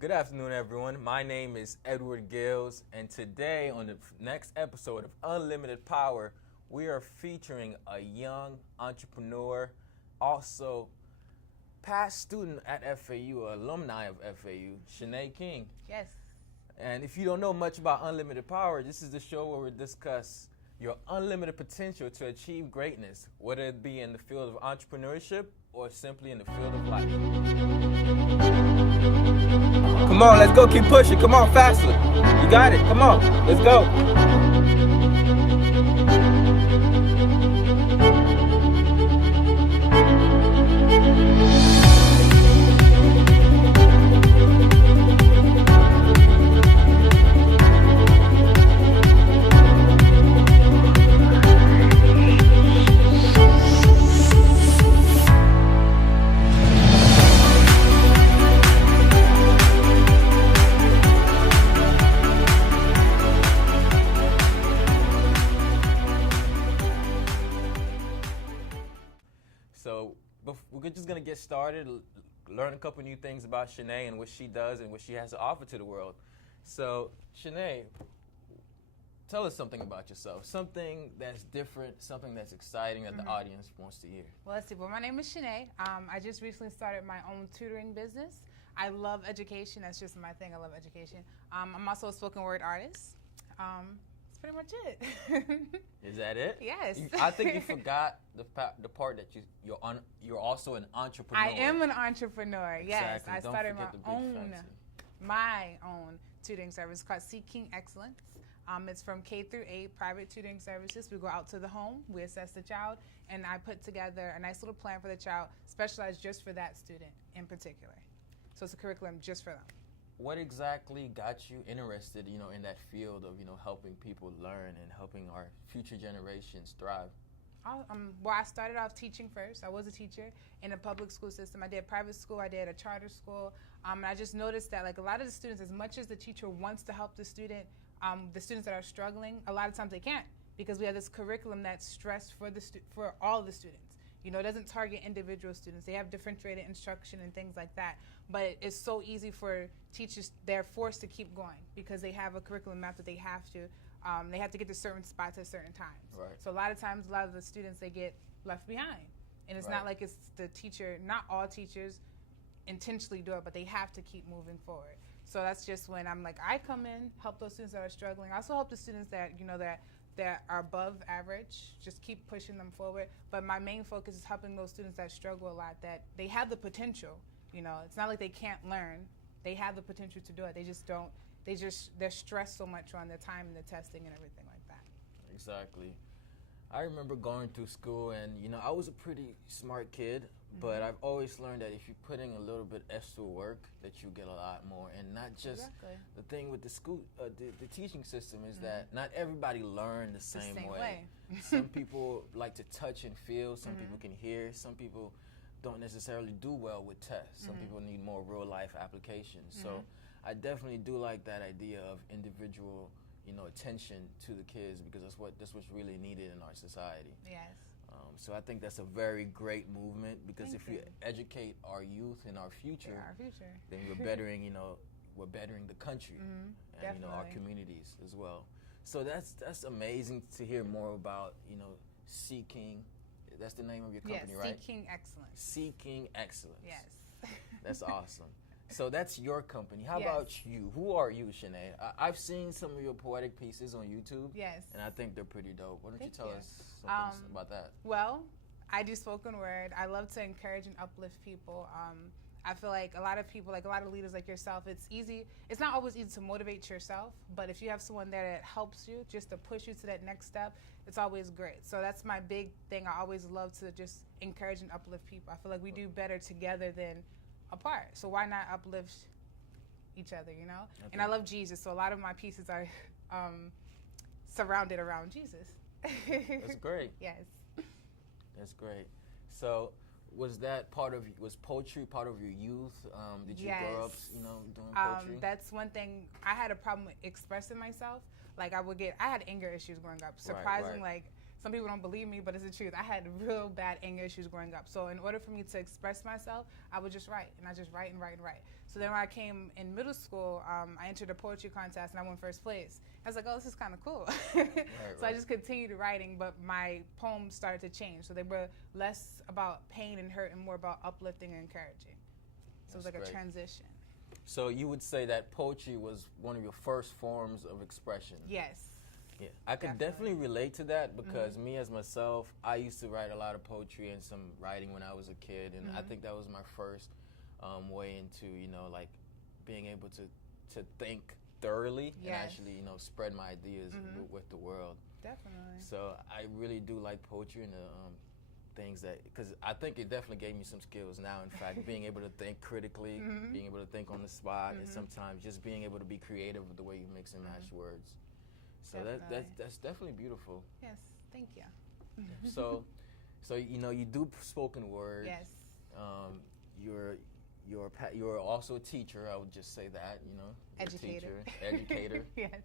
Good afternoon, everyone. My name is Edward Gills, and today on the next episode of Unlimited Power, we are featuring a young entrepreneur, also past student at FAU, alumni of FAU, Chanae King. Yes. And if you don't know much about Unlimited Power, this is the show where we discuss your unlimited potential to achieve greatness, whether it be in the field of entrepreneurship or simply in the field of life. Come on, let's go, keep pushing. Come on, faster. You got it. Come on, let's go. So we're just going to get started, learn a couple new things about Chanae and what she does and what she has to offer to the world. So, Chanae, tell us something about yourself, something that's different, something that's exciting that the audience wants to hear. Well, let's see. Well, my name is Chanae. I just recently started my own tutoring business. I love education. That's just my thing. I love education. I'm also a spoken word artist. That's pretty much it. Is that it? Yes. I think you forgot the part that you're also an entrepreneur. I am an entrepreneur. Yes. Exactly. I Don't started forget the big my own tutoring service called CKing Excellence. It's from K through 8 private tutoring services. We go out to the home, we assess the child, and I put together a nice little plan for the child, specialized just for that student in particular. So it's a curriculum just for them. What exactly got you interested, in that field of, helping people learn and helping our future generations thrive? Well, I started off teaching first. I was a teacher in a public school system. I did private school. I did a charter school. And I just noticed that, like, a lot of the students, as much as the teacher wants to help the students that are struggling, a lot of times they can't, because we have this curriculum that's stressed for all the students. It doesn't target individual students. They have differentiated instruction and things like that. But it's so easy for teachers, they're forced to keep going because they have a curriculum map that they have to get to certain spots at certain times. Right. So a lot of the students, they get left behind. And it's not like it's the teacher, not all teachers intentionally do it, but they have to keep moving forward. So that's just when I'm like, I come in, help those students that are struggling. I also help the students that, that are above average, just keep pushing them forward. But my main focus is helping those students that struggle a lot, that they have the potential. It's not like they can't learn. They have the potential to do it. They just don't. They're stressed so much on the time and the testing and everything like that. Exactly. I remember going through school, and I was a pretty smart kid, but I've always learned that if you're putting a little bit extra work, that you get a lot more. And not just the thing with the school, the teaching system is that not everybody learn the same way. Some people like to touch and feel. Some people can hear. Some people don't necessarily do well with tests. Some people need more real life applications. So I definitely do like that idea of individual, attention to the kids, because that's what's really needed in our society. Yes. So I think that's a very great movement, because if we educate our youth and our future, then we're bettering, we're bettering the country and our communities as well. So that's amazing to hear more about, CKing. That's the name of your company, right? CKing Excellence. CKing Excellence. Yes. That's awesome. So that's your company. How about you? Who are you, Chanae? I've seen some of your poetic pieces on YouTube. Yes. And I think they're pretty dope. Why don't you tell us something about that? Well, I do spoken word. I love to encourage and uplift people. I feel like a lot of people, like a lot of leaders like yourself, it's not always easy to motivate yourself, but if you have someone there that helps you just to push you to that next step, it's always great. So that's my big thing. I always love to just encourage and uplift people. I feel like we do better together than apart. So why not uplift each other, Okay. And I love Jesus, so a lot of my pieces are surrounded around Jesus. That's great. Yes. That's great. So was poetry part of your youth? Did you grow up, doing poetry? That's one thing. I had a problem with expressing myself. Like I had anger issues growing up. Surprising, right. like some people don't believe me, but it's the truth. I had real bad anger issues growing up. So in order for me to express myself, I would just write, and I just write and write and write. So then when I came in middle school, I entered a poetry contest, and I won first place. I was like, oh, this is kind of cool. So I just continued writing, but my poems started to change. So they were less about pain and hurt and more about uplifting and encouraging. So it was like a transition. So you would say that poetry was one of your first forms of expression? Yes. Yeah, I could definitely relate to that because me as myself, I used to write a lot of poetry and some writing when I was a kid, and I think that was my first way into, you know, like being able to think thoroughly and actually, you know, spread my ideas with the world. Definitely. So I really do like poetry and things that, because I think it definitely gave me some skills now. In fact, being able to think critically, being able to think on the spot, and sometimes just being able to be creative with the way you mix and match words. So that's definitely beautiful. Yes, thank you. So you know, you do spoken word. Yes. You're also a teacher. I would just say that, you know. Educator. Educator. Yes.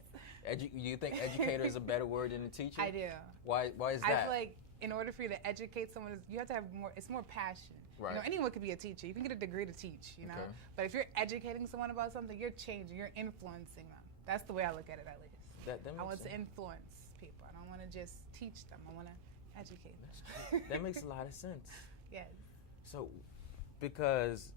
Do you think educator is a better word than a teacher? I do. Why is that? I feel like in order for you to educate someone, you have to have more. It's more passion. Right. You know, anyone could be a teacher. You can get a degree to teach. You know. Okay. But if you're educating someone about something, you're changing. You're influencing them. That's the way I look at it, at least. That makes I want sense. to influence people. I don't want to just teach them. I want to educate them. That makes a lot of sense. Yes. So, because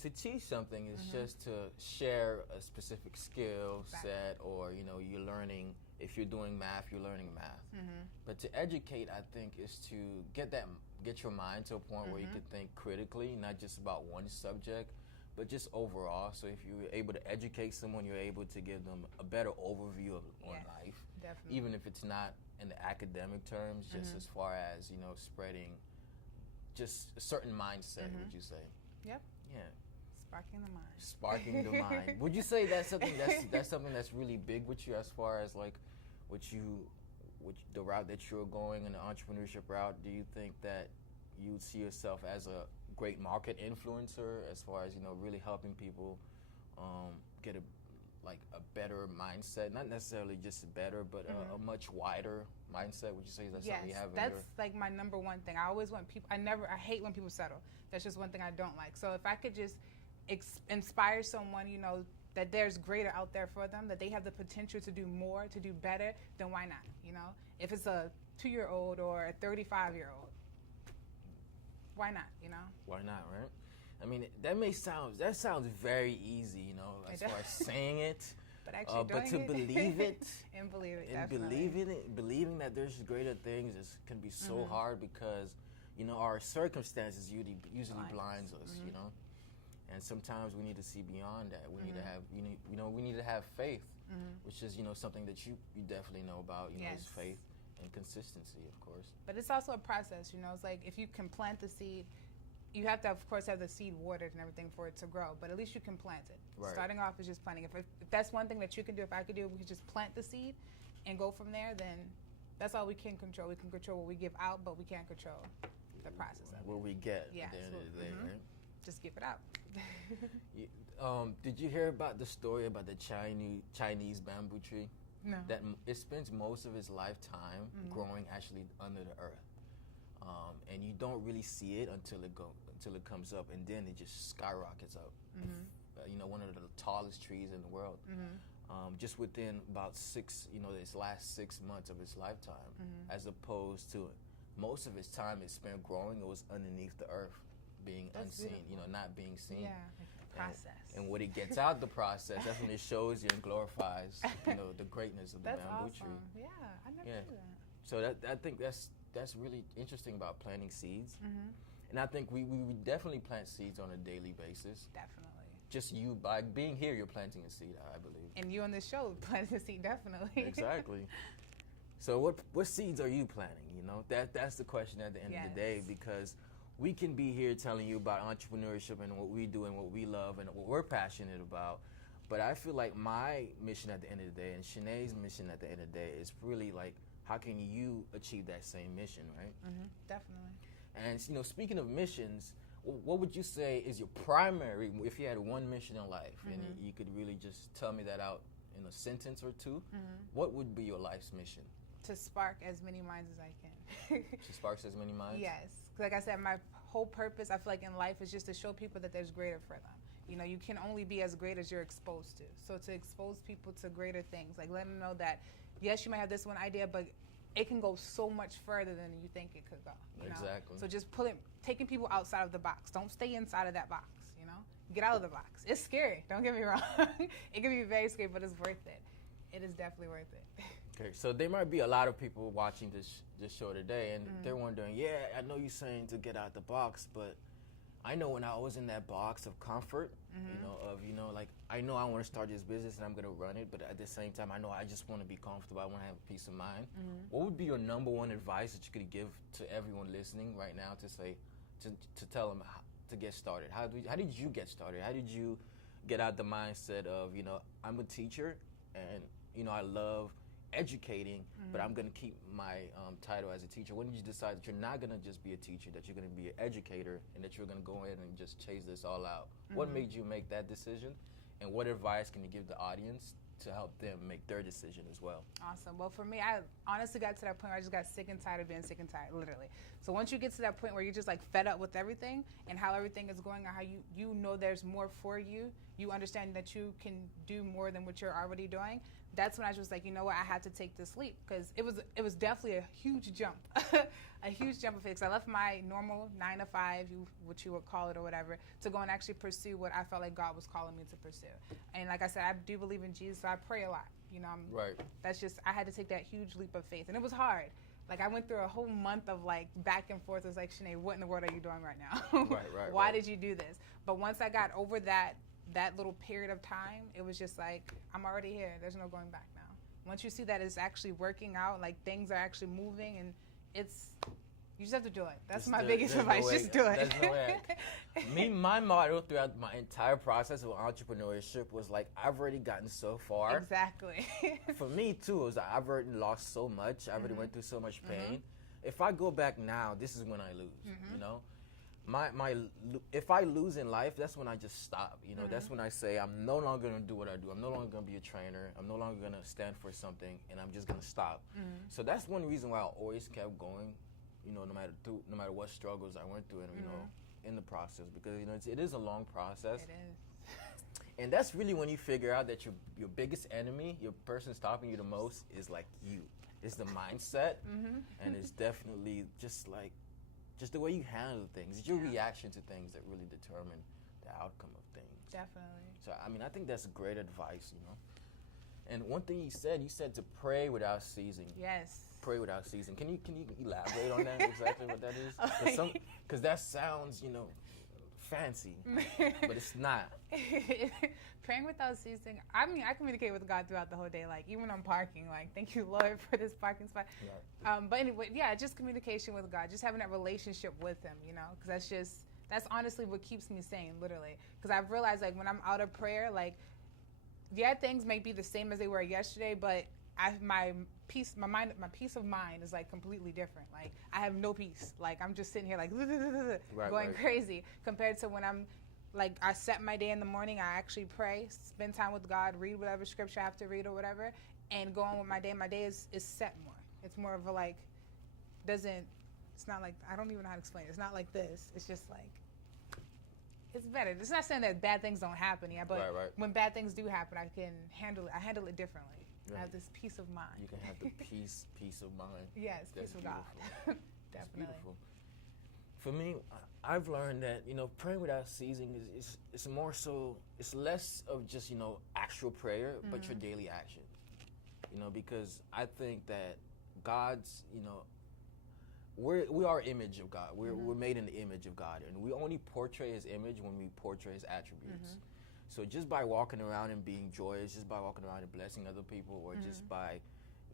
to teach something is just to share a specific skill set, or, you know, you're learning. If you're doing math, you're learning math. But to educate, I think, is to get your mind to a point where you can think critically, not just about one subject, but just overall. So if you're able to educate someone, you're able to give them a better overview on life. Definitely. Even if it's not in the academic terms, just as far as, you know, spreading just a certain mindset, would you say? Yep. Yeah. Sparking the mind. Sparking the mind. Would you say that's something that's really big with you, as far as like the route that you're going in the entrepreneurship route? Do you think that you would see yourself as a great market influencer, as far as, you know, really helping people get a better mindset, not necessarily just better, but a much wider mindset? Would you say that's something you have? Yes, that's like my number one thing. I always want people. I hate when people settle. That's just one thing I don't like. So if I could just inspire someone, you know, that there's greater out there for them, that they have the potential to do more, to do better, then why not? You know, if it's a 2-year-old or a 35-year-old, why not? You know? Why not, right? I mean, that sounds very easy, you know, as far as saying it, but actually but to believe it and believe it, and believing that there's greater things can be so hard, because, you know, our circumstances usually blinds us, you know, and sometimes we need to see beyond that. We need to have we need to have faith, which is, you know, something that you definitely know about, you know, is faith and consistency, of course. But it's also a process, you know. It's like if you can plant the seed, you have to, of course, have the seed watered and everything for it to grow, but at least you can plant it. Right. Starting off is just planting. If that's one thing that you can do, if I could do it, we could just plant the seed and go from there, then that's all we can control. We can control what we give out, but we can't control the process of it. What we get at the end of the day, right? Just give it out. Did you hear about the story about the Chinese bamboo tree? No. That it spends most of its lifetime growing actually under the earth. And you don't really see it until it comes up, and then it just skyrockets up. You know, one of the tallest trees in the world. Just within about its last 6 months of its lifetime, as opposed to most of its time it spent growing. It was underneath the earth, being unseen. Beautiful. You know, not being seen. Yeah, process. And when it gets out the process, that's when it shows you and glorifies, you know, the greatness of the bamboo tree. Yeah, I never knew that. So I think that's really interesting about planting seeds. And I think we definitely plant seeds on a daily basis. Definitely. Just you, by being here, you're planting a seed, I believe. And you on this show planting a seed, definitely. Exactly. So what seeds are you planting? You know, that's the question at the end of the day, because we can be here telling you about entrepreneurship and what we do and what we love and what we're passionate about. But I feel like my mission at the end of the day, and Chanae's mission at the end of the day, is really like, how can you achieve that same mission, right? Definitely. And, you know, speaking of missions, what would you say is your primary, if you had one mission in life, and you could really just tell me that out in a sentence or two, what would be your life's mission? to spark as many minds as I can. She sparks as many minds? Yes. Like I said, my whole purpose, I feel like in life, is just to show people that there's greater for them. You know, you can only be as great as you're exposed to. So to expose people to greater things, like let them know that, yes, you might have this one idea, but it can go so much further than you think it could go. You know? Exactly. So just taking people outside of the box. Don't stay inside of that box, you know? Get out of the box. It's scary. Don't get me wrong. It can be very scary, but it's worth it. It is definitely worth it. Okay, so there might be a lot of people watching this show today, and they're wondering, yeah, I know you're saying to get out the box, but I know when I was in that box of comfort, like I know I want to start this business and I'm going to run it, but at the same time, I know I just want to be comfortable. I want to have a peace of mind. What would be your number one advice that you could give to everyone listening right now to say, to tell them how to get started? How did you get started? How did you get out the mindset of, I'm a teacher and, I love educating, but I'm going to keep my title as a teacher? When did you decide that you're not going to just be a teacher, that you're going to be an educator, and that you're going to go in and just chase this all out? What made you make that decision, and what advice can you give the audience to help them make their decision as well? Awesome. Well, for me, I honestly got to that point where I just got sick and tired of being sick and tired, literally. So once you get to that point where you're just like fed up with everything and how everything is going, or how you know there's more for you, you understand that you can do more than what you're already doing, that's when I was just like, you know what, I had to take this leap, because it was definitely a huge jump, a huge jump of faith. I left my normal 9 to 5, what you would call it or whatever, to go and actually pursue what I felt like God was calling me to pursue. And like I said, I do believe in Jesus, so I pray a lot. Right. That's just, I had to take that huge leap of faith, and it was hard. Like I went through a whole month of like back and forth. It was like, Chanae, what in the world are you doing right now? Right. Why did you do this? But once I got over that little period of time, it was just like, I'm already here. There's no going back now. Once you see that it's actually working out, like things are actually moving, and you just have to do it. That's my biggest advice. No just do it. There's no way. My motto throughout my entire process of entrepreneurship was like, I've already gotten so far. Exactly. For me too, it was like, I've already lost so much. I've already went through so much pain. If I go back now, this is when I lose. If I lose in life, that's when I just stop. That's when I say I'm no longer gonna do what I do. I'm no longer gonna be a trainer. I'm no longer gonna stand for something, and I'm just gonna stop. So that's one reason why I always kept going. No matter what struggles I went through, and in the process, because it is a long process. It is. And that's really when you figure out that your biggest enemy, your person stopping you the most, is like you. It's the mindset, and it's definitely just the way you handle things. It's your reaction to things that really determine the outcome of things. Definitely. So I think that's great advice. And one thing you said to pray without ceasing. Yes. Pray without ceasing. Can you elaborate on that, exactly what that is? Because that sounds, fancy, but it's not. Praying without ceasing. I mean, I communicate with God throughout the whole day. Like even when I'm parking, like thank you, Lord, for this parking spot. Right. But anyway, just communication with God, just having that relationship with Him, because that's honestly what keeps me sane, literally. Because I've realized like when I'm out of prayer, like things may be the same as they were yesterday, but my peace of mind is like completely different. Like I have no peace. Like I'm just sitting here like going crazy compared to when I'm like, I set my day in the morning, I actually pray, spend time with God, read whatever scripture I have to read or whatever, and go on with my day. My day is set more. It's more of a like, it's not like, I don't even know how to explain it. It's not like this. It's just like, it's better. It's not saying that bad things don't happen, but when bad things do happen, I can handle it. I handle it differently. I have this peace of mind. You can have the peace of mind. Yes, peace of God. That's Definitely. Beautiful. For me, I've learned that, praying without ceasing is more so, it's less of just, actual prayer, but your daily action. Because I think that God's, we are image of God. We're made in the image of God, and we only portray His image when we portray His attributes. So just by walking around and being joyous, just by walking around and blessing other people, or just by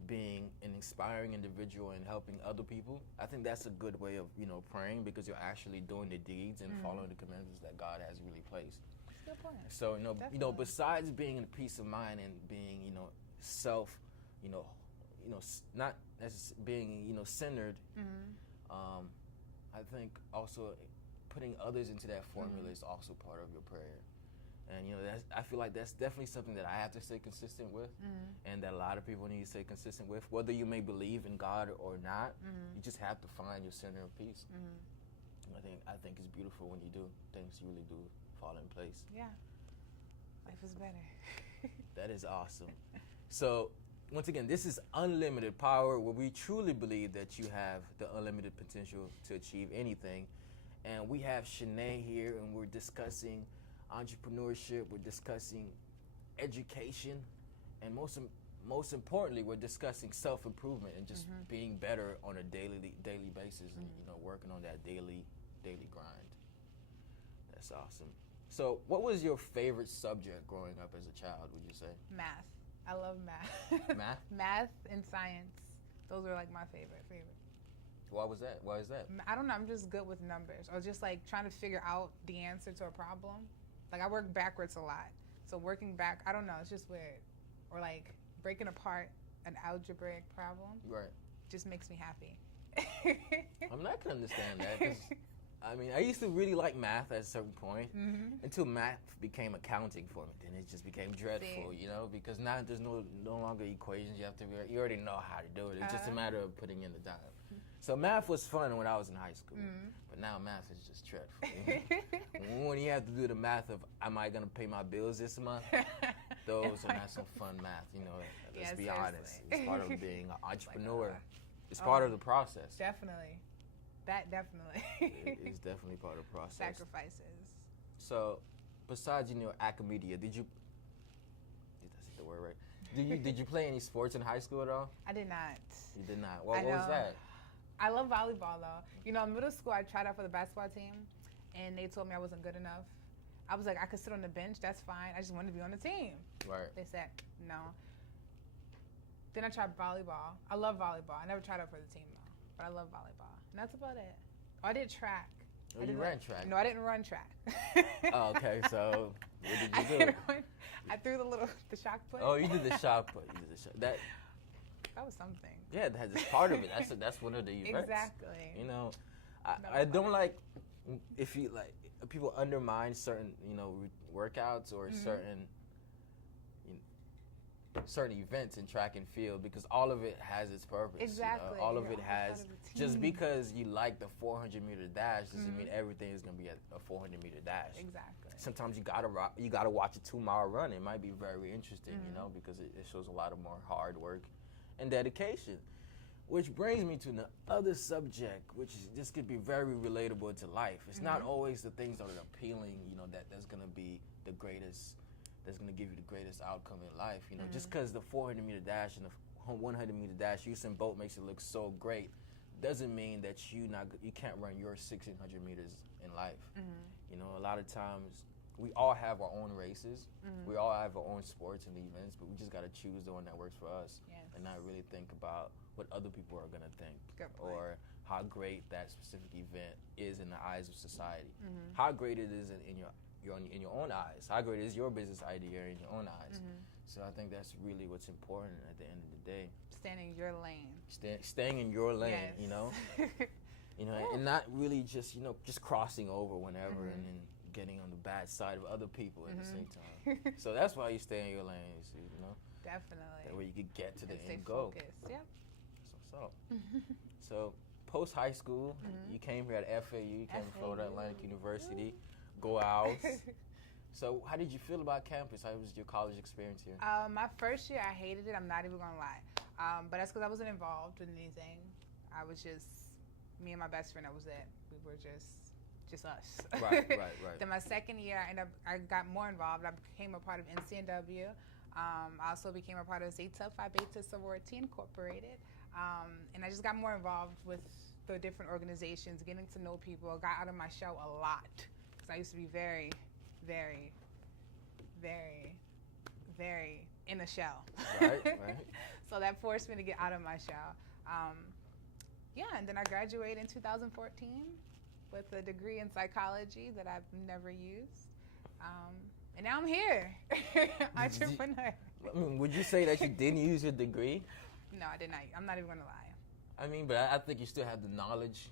being an inspiring individual and helping other people, I think that's a good way of, praying, because you're actually doing the deeds and following the commandments that God has really placed. Good point. So, besides being in peace of mind and being, self, not as being, centered, I think also putting others into that formula is also part of your prayer. And I feel like that's definitely something that I have to stay consistent with, and that a lot of people need to stay consistent with. Whether you may believe in God or not, you just have to find your center of peace. I think it's beautiful when you do. Things really do fall in place. Yeah, life is better. That is awesome. So, once again, this is Unlimited Power, where we truly believe that you have the unlimited potential to achieve anything. And we have Chanae here, and we're discussing entrepreneurship, we're discussing education, and most importantly, we're discussing self-improvement and just being better on a daily basis, and working on that daily grind. That's awesome. So, what was your favorite subject growing up as a child, would you say? Math. I love math. Math? Math and science. Those are like my favorite. Why was that? Why is that? I don't know. I'm just good with numbers, or just like trying to figure out the answer to a problem. Like I work backwards a lot. So working back, I don't know. It's just weird. Or like breaking apart an algebraic problem. Right. Just makes me happy. I mean, I can understand that. 'Cause, I mean, I used to really like math at a certain point until math became accounting for me. Then it just became dreadful, because now there's no longer equations. You already know how to do it. It's just a matter of putting in the time. So math was fun when I was in high school, but now math is just dreadful. When you have to do the math of, am I going to pay my bills this month? Those are not some fun math, let's be honest. It's part of being an entrepreneur. It's part of the process. Definitely. That definitely. It's definitely part of the process. Sacrifices. So, besides academia, did you? That's the word, right? Did you play any sports in high school at all? I did not. You did not. What was that? I love volleyball though. In middle school, I tried out for the basketball team, and they told me I wasn't good enough. I was like, I could sit on the bench. That's fine. I just wanted to be on the team. Right. They said no. Then I tried volleyball. I love volleyball. I never tried out for the team though, but I love volleyball. And that's about it. Oh, I did track. Oh, you ran track? No, I didn't run track. Oh, okay. So, what did you do? I threw the shot put. Oh, you did the shot put. That was something. Yeah, that's part of it. That's one of the events. Exactly. I don't like if people undermine certain workouts or certain events in track and field, because all of it has its purpose. Exactly. All of it has, just because you like the 400-meter dash doesn't mean everything is going to be a 400-meter dash. Exactly. Sometimes you gotta watch a 2-mile run. It might be very interesting, because it shows a lot of more hard work and dedication. Which brings me to the other subject, which is, this could be very relatable to life. It's not always the things that are appealing, that's going to be the greatest, that's going to give you the greatest outcome in life. Just because the 400-meter dash and the 100-meter dash, Usain Bolt makes it look so great, doesn't mean that you can't run your 1,600 meters in life. A lot of times, we all have our own races. We all have our own sports and events, but we just got to choose the one that works for us and not really think about what other people are going to think or how great that specific event is in the eyes of society. How great it is in your own eyes. How great is your business idea in your own eyes. So I think that's really what's important at the end of the day. Staying in your lane. Staying in your lane, and not really just crossing over whenever and then getting on the bad side of other people at the same time. So that's why you stay in your lane, Definitely. That way you could get to the end goal. Focused. Yep. So So post high school, you came here at FAU, you came to Florida Atlantic University, go Owls. So how did you feel about campus? How was your college experience here? My first year, I hated it. I'm not even gonna lie. But that's because I wasn't involved in anything. I was just me and my best friend. That was it. We were just us. Right. Then my second year, I got more involved. I became a part of NCNW. I also became a part of Zeta Phi Beta Sorority Incorporated. And I just got more involved with the different organizations, getting to know people. I got out of my shell a lot because I used to be very, very, very, very in a shell. Right. So that forced me to get out of my shell. And then I graduated in 2014 with a degree in psychology that I've never used. And now I'm here, entrepreneur. Would you say that you didn't use your degree? No, I did not. I'm not even going to lie. I mean, but I think you still have the knowledge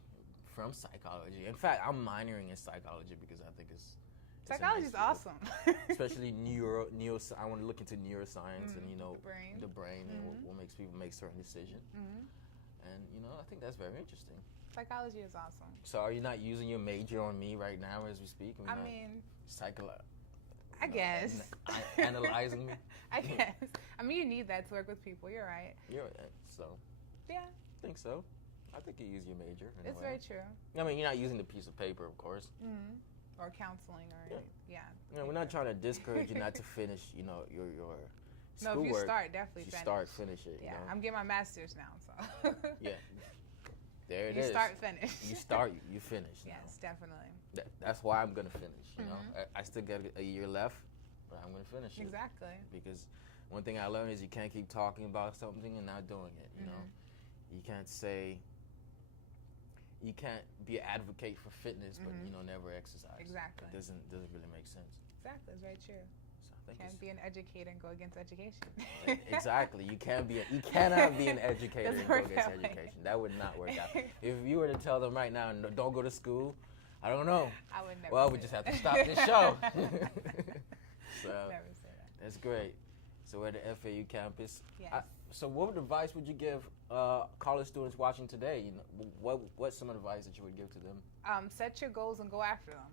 from psychology. In fact, I'm minoring in psychology because I think Psychology is awesome. Especially I want to look into neuroscience and, you know, the brain and what makes people make certain decisions. And, you know, I think that's very interesting. Psychology is awesome. So are you not using your major on me right now as we speak? I mean, I guess. Analyzing me? I guess. I mean, you need that to work with people. You're right. You're right. So. Yeah. I think so. I think you use your major. It's very true. I mean, you're not using the piece of paper, of course. Or counseling, or yeah. You know, we're not trying to discourage you not to finish, you know, your schoolwork. No, if you start, definitely finish it. Yeah, you know? I'm getting my master's now, so. Yeah. There it is. You start, finish. You start, you finish. Yes, definitely. That's why I'm gonna finish. You know, I still got a year left, but I'm gonna finish it. Exactly. Because one thing I learned is you can't keep talking about something and not doing it. You know, you can't be an advocate for fitness, but you know, never exercise. Exactly. It doesn't really make sense. Exactly, it's very true. So Can't be an educator and go against education. Exactly. You cannot be an educator and go against education. That would not work out. If you were to tell them right now, no, don't go to school, I don't know. I would never. Well, we just have to stop this show. So never say that. That's great. So we're at the FAU campus. Yes. So what advice would you give college students watching today? You know, what's some advice that you would give to them? Set your goals and go after them.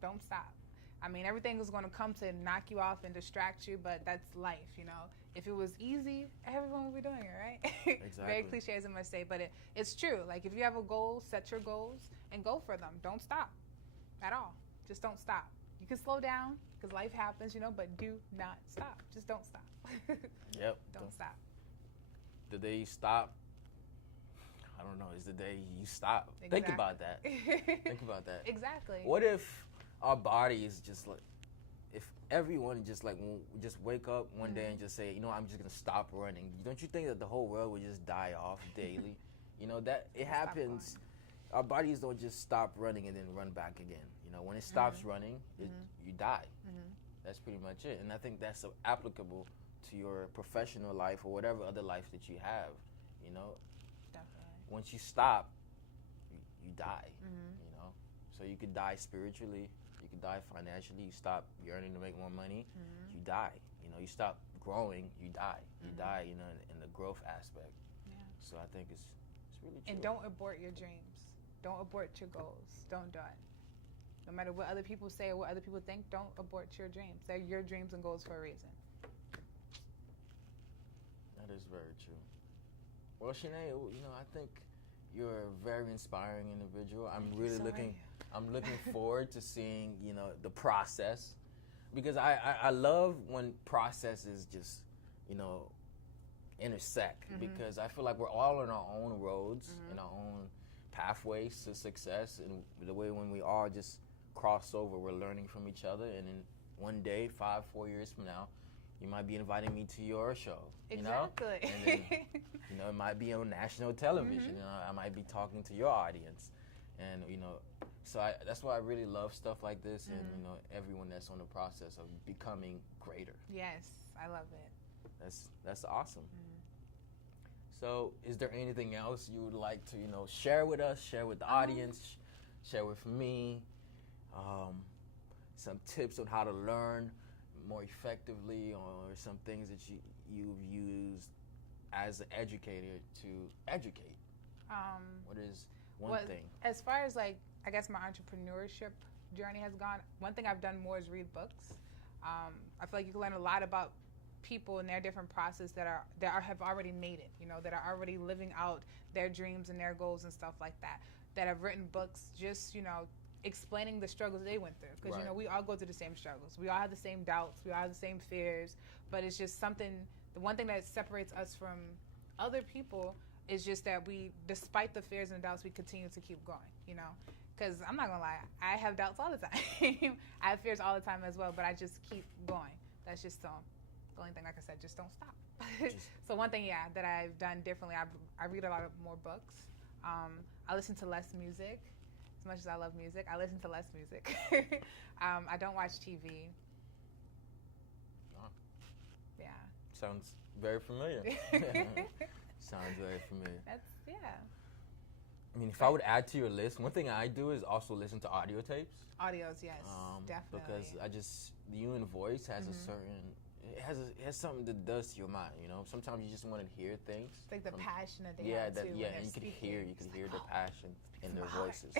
Don't stop. I mean, everything is going to come to knock you off and distract you, but that's life, you know. If it was easy, everyone would be doing it, right? Exactly. Very cliche as I must say, but it's true. Like, if you have a goal, set your goals and go for them. Don't stop at all. Just don't stop. You can slow down because life happens, you know, but do not stop. Just don't stop. Yep. Don't stop. The day you stop, I don't know, is the day you stop. Exactly. Think about that. Think about that. Exactly. What if our body is just like, if everyone just like just wake up one day and just say, you know, I'm just gonna stop running. Don't you think that the whole world would just die off daily? You know, that it happens. Our bodies don't just stop running and then run back again. You know, when it stops running, you die. That's pretty much it. And I think that's so applicable to your professional life or whatever other life that you have. You know, Definitely. once you stop, you die. You know, so you could die spiritually. You could die financially. You stop yearning to make more money. You die. You know, you stop growing. You die. You die. You know, in the growth aspect. Yeah. So I think it's really true. And don't abort your dreams. Don't abort your goals. Don't do it. No matter what other people say or what other people think, don't abort your dreams. They're your dreams and goals for a reason. That is very true. Well, Chanae, you know, I think you're a very inspiring individual. I'm really looking forward to seeing, you know, the process, because I love when processes just, you know, intersect, because I feel like we're all on our own roads, in our own pathways to success, and the way when we all just cross over, we're learning from each other, and then one day, 4 years from now, you might be inviting me to your show. Exactly. You know? And then, you know, it might be on national television. You know, I might be talking to your audience, and you know, so that's why I really love stuff like this, and you know, everyone that's on the process of becoming greater. Yes, I love it. That's awesome. So, is there anything else you would like to, you know, share with us, share with the audience, share with me? Some tips on how to learn more effectively, or some things that you've used as an educator to educate. What is one thing? As far as like, I guess my entrepreneurship journey has gone, one thing I've done more is read books. I feel like you can learn a lot about people and their different process that have already made it, you know, that are already living out their dreams and their goals and stuff like that, that have written books just, you know, explaining the struggles they went through, because you know, we all go through the same struggles, we all have the same doubts, we all have the same fears, but it's just something, the one thing that separates us from other people is just that we, despite the fears and doubts, we continue to keep going, you know, because I'm not gonna lie, I have doubts all the time. I have fears all the time as well, but I just keep going. That's just the only thing, like I said, just don't stop. So one thing, that I've done differently, I read a lot of more books. I listen to less music. As much as I love music, I listen to less music. I don't watch TV. Oh. Yeah. Sounds very familiar. Sounds very familiar. I mean, if I would add to your list, one thing I do is also listen to audio tapes. Audios, yes, definitely. Because the human voice has a certain, it has something that does to your mind. You know, sometimes you just want to hear things. It's like the passion that they have too. And you can hear the passion in their voices.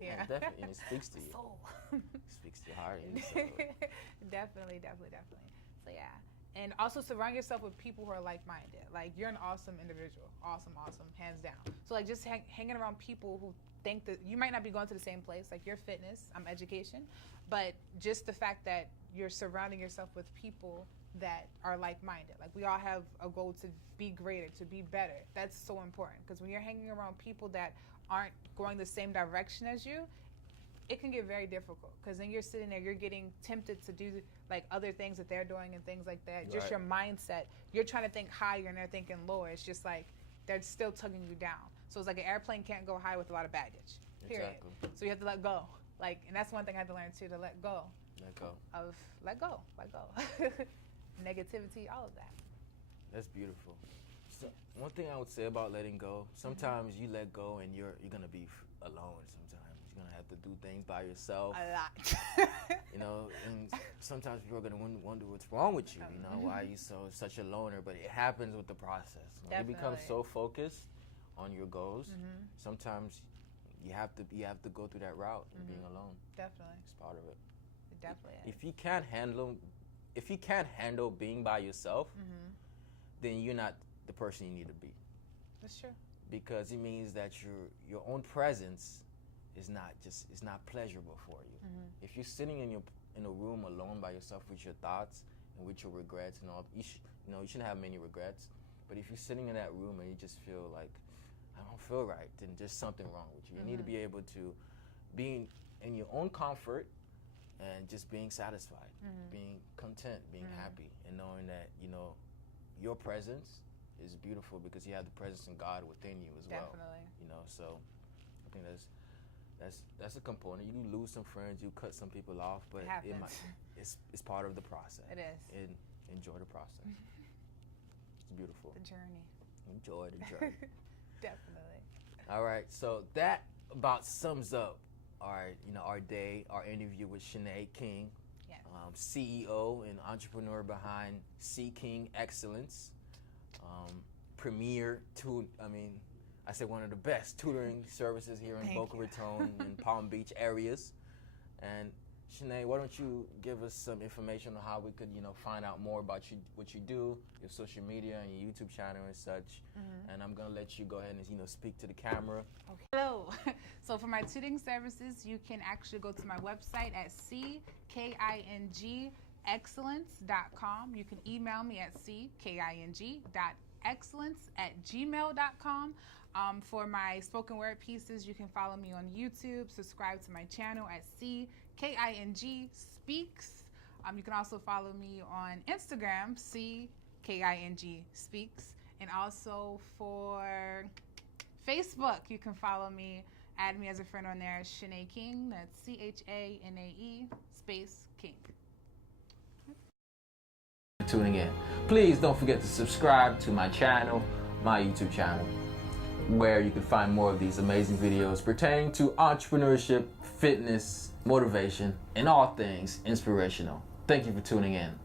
Yeah, definitely, and it speaks to you. Soul. It speaks to your heart. And your soul. Definitely. So yeah. And also surround yourself with people who are like-minded. Like, you're an awesome individual. Awesome, hands down. So, like, just hanging around people who think that you might not be going to the same place. Like, you're fitness, I'm education. But just the fact that you're surrounding yourself with people that are like-minded. Like, we all have a goal to be greater, to be better. That's so important. Because when you're hanging around people that aren't going the same direction as you, it can get very difficult, because then you're sitting there, you're getting tempted to do like other things that they're doing and things like that. Just your mindset, you're trying to think higher and they're thinking lower. It's just like they're still tugging you down. So it's like an airplane can't go high with a lot of baggage, period. Exactly. So you have to let go. Like, and that's one thing I had to learn too, to let go. Let go. Negativity, all of that. That's beautiful. So one thing I would say about letting go, sometimes you let go and you're gonna be alone. Sometimes you're gonna have to do things by yourself. A lot. You know, and sometimes people are gonna wonder what's wrong with you. You know, why are you such a loner? But it happens with the process. When you become so focused on your goals, sometimes you have to go through that route and being alone. Definitely. It's part of it. It definitely is. If you can't handle being by yourself, then you're not the person you need to be. That's true. Because it means that your own presence is not pleasurable for you. If you're sitting in a room alone by yourself with your thoughts and with your regrets and all, you shouldn't have many regrets. But if you're sitting in that room and you just feel like, I don't feel right, then there's something wrong with you. You need to be able to be in your own comfort and just being satisfied, being content, being happy, and knowing that, your presence is beautiful because you have the presence of God within you as well. Definitely. So I think that's a component. You lose some friends, you cut some people off, but it's part of the process. It is. And enjoy the process. It's beautiful. The journey. Enjoy the journey. Definitely. All right, so that about sums up our day, our interview with Chanae King, CEO and entrepreneur behind CKing Excellence, premier one of the best tutoring services here in Boca Raton and Palm Beach areas. And Chanae, why don't you give us some information on how we could, find out more about what you do, your social media and your YouTube channel and such. And I'm gonna let you go ahead and speak to the camera. Okay. Hello. So for my tutoring services, you can actually go to my website at CKing Excellence.com. You can email me at cking.excellence@gmail.com. For my spoken word pieces, you can follow me on YouTube, subscribe to my channel at CKing Speaks. You can also follow me on Instagram, CKing Speaks. And also for Facebook, you can follow me, add me as a friend on there, Chanae King. That's CHANAE space King. Tuning in. Please don't forget to subscribe to my channel, my YouTube channel, where you can find more of these amazing videos pertaining to entrepreneurship, fitness, motivation, and all things inspirational. Thank you for tuning in.